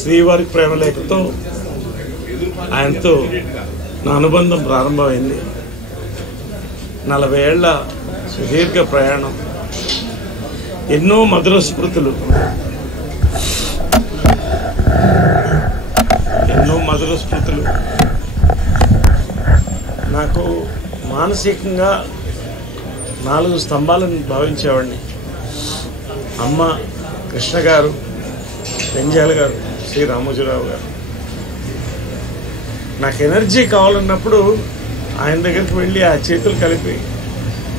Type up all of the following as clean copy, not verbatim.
శ్రీవారి ప్రేమలేఖతో ఆయనతో నా అనుబంధం ప్రారంభమైంది. 40 ఏళ్ల సుదీర్ఘ ప్రయాణం, ఎన్నో మధుర స్మృతులు, నాకు మానసికంగా 4 స్తంభాలను భావించేవాడిని. అమ్మ కృష్ణ గారు, పెంజాల గారు, శ్రీ రామోజీరావు గారు. నాకు ఎనర్జీ కావాలన్నప్పుడు ఆయన దగ్గరికి వెళ్ళి ఆ చేతులు కలిపి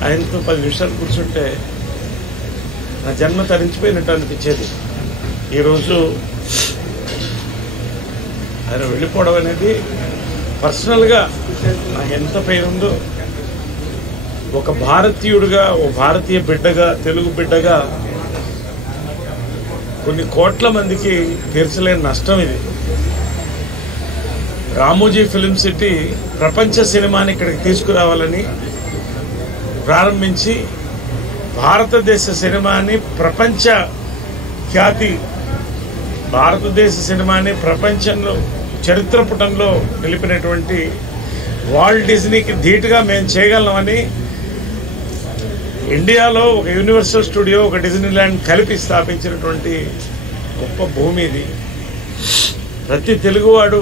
ఆయనతో 10 నిమిషాలు కూర్చుంటే నా జన్మ తరించిపోయినట్టు అనిపించేది. ఈరోజు ఆయన వెళ్ళిపోవడం అనేది పర్సనల్గా నాకు ఎంత పెయిన్ ఉందో. ఒక భారతీయుడిగా, ఓ భారతీయ బిడ్డగా, తెలుగు బిడ్డగా కొన్ని కోట్ల మందికి తీర్చలేని నష్టం ఇది. రామోజీ ఫిలిం సిటీ ప్రపంచ సినిమాని ఇక్కడికి తీసుకురావాలని ప్రారంభించి భారతదేశ సినిమాని ప్రపంచ ఖ్యాతి, భారతదేశ సినిమాని ప్రపంచంలో చరిత్ర పుటంలో నిలిపినటువంటి వాల్ట్ డిజ్నీకి ధీటుగా మేము చేయగలమని ఇండియాలో ఒక యూనివర్సల్ స్టూడియో, ఒక డిజ్నీల్యాండ్ కలిపి స్థాపించినటువంటి గొప్ప భూమి ఇది. ప్రతి తెలుగువాడు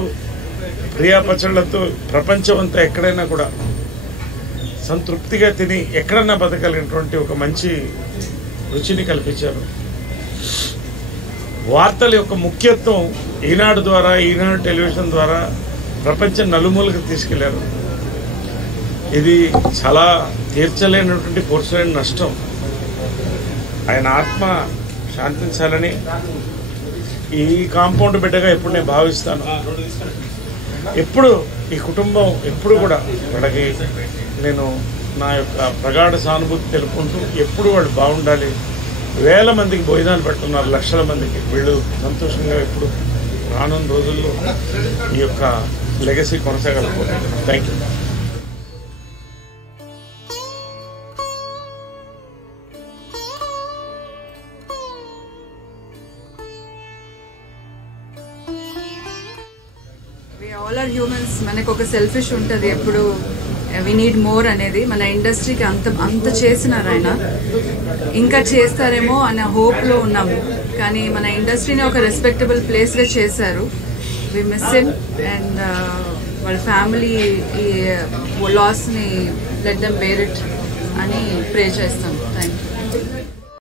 ప్రియా పచ్చళ్లతో ప్రపంచం అంతా ఎక్కడైనా కూడా సంతృప్తిగా తిని ఎక్కడన్నా బతకలిగినటువంటి ఒక మంచి రుచిని కల్పించారు. వార్తల యొక్క ముఖ్యత్వం ఈనాడు ద్వారా, ఈనాడు టెలివిజన్ ద్వారా ప్రపంచం నలుమూలకు తీసుకెళ్లారు. ఇది చాలా తీర్చలేనటువంటి పూర్చలేని నష్టం. ఆయన ఆత్మ శాంతించాలని ఈ కాంపౌండ్ బిడ్డగా ఎప్పుడు నేను భావిస్తాను. ఎప్పుడు ఈ కుటుంబం ఎప్పుడు కూడా వాళ్ళకి నేను నా యొక్క ప్రగాఢ సానుభూతి తెలుపుకుంటూ ఎప్పుడు వాళ్ళు బాగుండాలి. వేల మందికి భోజనాలు పెడుతున్నారు, లక్షల మందికి. వీళ్ళు సంతోషంగా ఎప్పుడు రానున్న రోజుల్లో ఈ యొక్క లెగసీ కొనసాగలుగుతారు. Thank you. All are humans. మనకు ఒక సెల్ఫిష్ ఉంటుంది ఎప్పుడు, వి నీడ్ మోర్ అనేది. మన ఇండస్ట్రీకి అంత చేసినారు ఆయన, ఇంకా చేస్తారేమో అనే హోప్లో ఉన్నాము. కానీ మన ఇండస్ట్రీని ఒక రెస్పెక్టబుల్ ప్లేస్గా చేశారు. వి మిస్ హిమ్ అండ్ వాళ్ళ ఫ్యామిలీ ఈ లాస్ని లెట్ దెమ్ బేర్ ఇట్ అని ప్రే చేస్తాం.